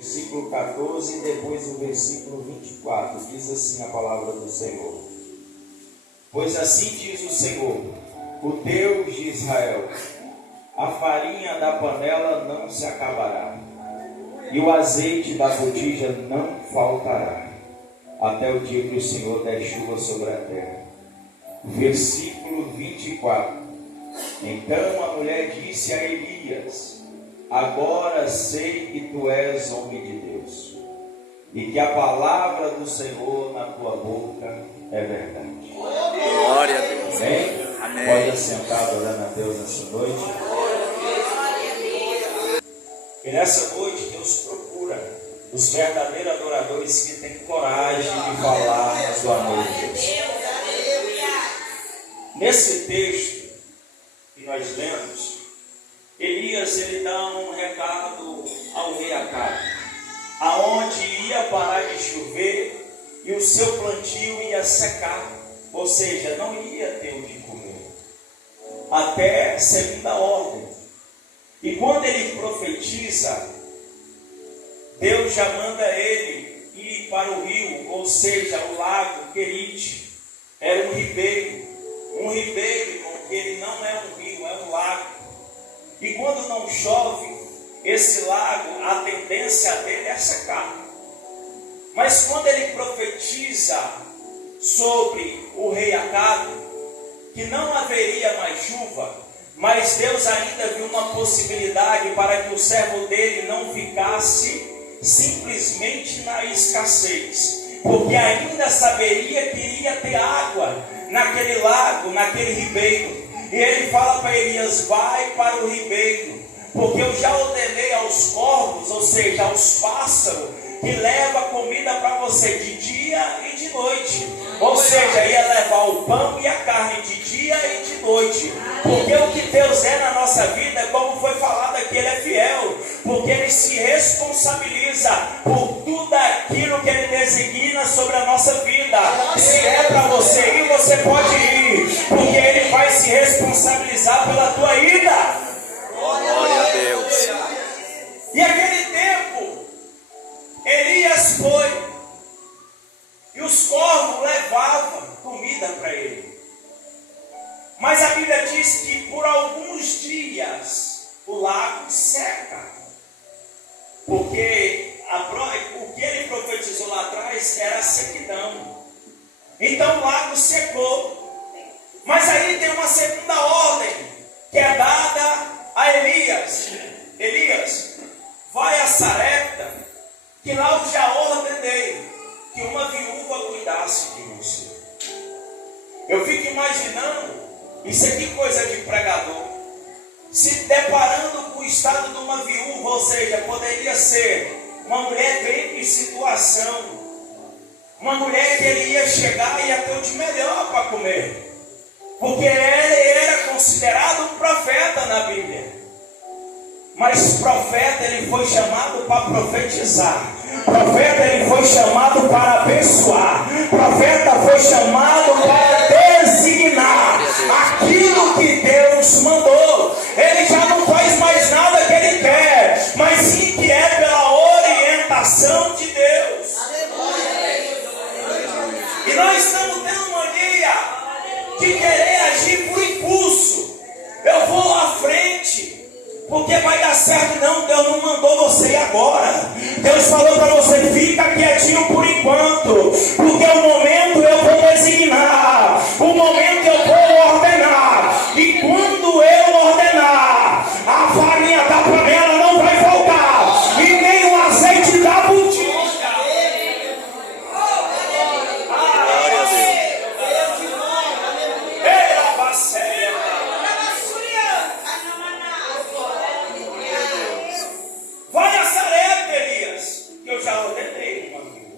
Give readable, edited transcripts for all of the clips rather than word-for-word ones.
versículo 14 e depois o versículo 24, diz assim a palavra do Senhor: Pois assim diz o Senhor, o Deus de Israel: a farinha da panela não se acabará, e o azeite da botija não faltará, até o dia que o Senhor der chuva sobre a terra. Versículo 24: Então a mulher disse a Elias: Agora sei que tu és homem de Deus, e que a palavra do Senhor na tua boca é verdade. Glória a Deus. Amém? Amém. Pode assentar adorando a Deus nessa noite. E nessa noite Deus procura os verdadeiros adoradores que têm coragem de falar na sua noite. Nesse texto que nós lemos, Elias ele dá um recado ao rei Acabe, aonde ia parar de chover e o seu plantio ia secar, ou seja, não ia ter o que comer, até segunda ordem. E quando ele profetiza, Deus já manda ele ir para o rio, ou seja, o lago Querite. Era um ribeiro, irmão, que ele não é um rio, é um lago. E quando não chove, esse lago, a tendência dele é secar. Mas quando ele profetiza sobre o rei Acabe, que não haveria mais chuva, mas Deus ainda viu uma possibilidade para que o servo dele não ficasse simplesmente na escassez, porque ainda saberia que ia ter água naquele lago, naquele ribeiro. E ele fala para Elias: vai para o ribeiro, porque eu já ordenei aos corvos, ou seja, aos pássaros, que leva comida para você de dia e de noite. Ou seja, ia levar o pão e a carne de dia e de noite. Porque o que Deus é na nossa vida, como foi falado aqui, Ele é fiel. Porque Ele se responsabiliza por tudo aquilo que Ele designa sobre a nossa vida. Se é para você ir, você pode ir, porque Ele vai se responsabilizar pela tua ida. Glória a Deus. E aquele tempo, Elias foi, e os corvos levavam comida para ele. Mas a Bíblia diz que por alguns dias o lago seca, porque o que ele profetizou lá atrás era a sequidão. Então o lago secou. Mas aí tem uma segunda ordem que é dada a Elias: Elias, vai a Sarepta, que lá eu já ordenei que uma viúva cuidasse de você. Eu fico imaginando, isso aqui coisa de pregador, se deparando com o estado de uma viúva, ou seja, poderia ser uma mulher bem em situação, uma mulher que ele ia chegar e ia ter o de melhor para comer, porque ele era considerado um profeta na Bíblia. Mas profeta ele foi chamado para profetizar. Profeta ele foi chamado para abençoar. Profeta foi chamado para designar aquilo que Deus mandou. Ele já não faz mais nada que ele quer, mas sim que é pela orientação de Deus. E nós estamos tendo mania de querer agir por impulso. Eu vou à frente, porque vai dar certo. Não, Deus não mandou você ir agora. Deus falou para você: fica quietinho por enquanto, porque o momento eu vou designar, o momento eu vou ordenar. E quando eu ordenar, a farinha da panela não vai faltar, e nem o azeite da botija. Vai a Sarepta, Elias, que eu já ordenei, meu amigo.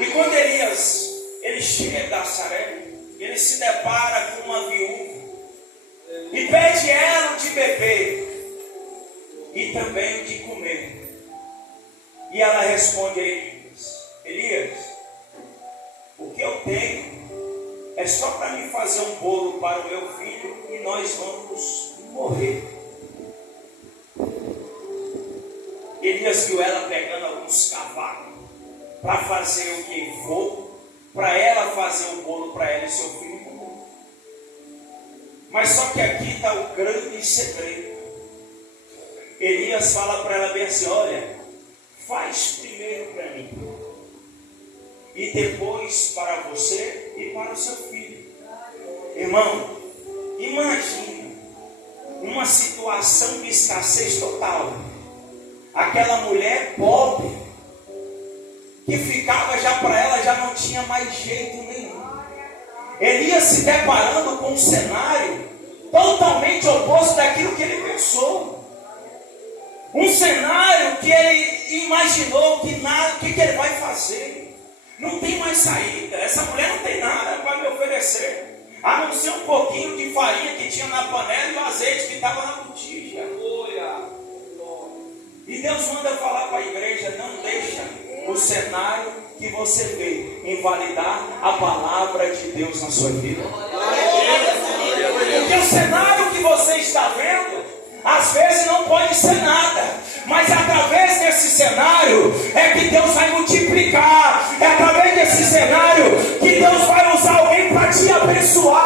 E quando Elias ele chega a Sarepta, ele se depara com uma viúva e pede ela de beber e também de comer. E ela responde a Elias: Elias, o que eu tenho é só para me fazer um bolo para o meu filho e nós vamos morrer. Elias viu ela pegando alguns cavalos para fazer o que for, para ela fazer o bolo para ela e seu filho comer. Mas só que aqui está o grande segredo. Elias fala para ela bem assim: olha, faz primeiro para mim, e depois para você e para o seu filho. Irmão, imagina uma situação de escassez total. Aquela mulher pobre, que ficava já para ela, já não tinha mais jeito nenhum. Elias se deparando com um cenário totalmente oposto daquilo que ele pensou. Um cenário que ele imaginou que nada, o que ele vai fazer? Não tem mais saída. Essa mulher não tem nada para me oferecer, a não ser um pouquinho de farinha que tinha na panela e o azeite que estava na botija. E Deus manda falar para a igreja: não deixa o cenário que você vê invalidar a palavra de Deus na sua vida. Porque o cenário que você está vendo, às vezes não pode ser nada, mas através desse cenário é que Deus vai multiplicar. É através desse cenário que Deus vai usar alguém para te abençoar.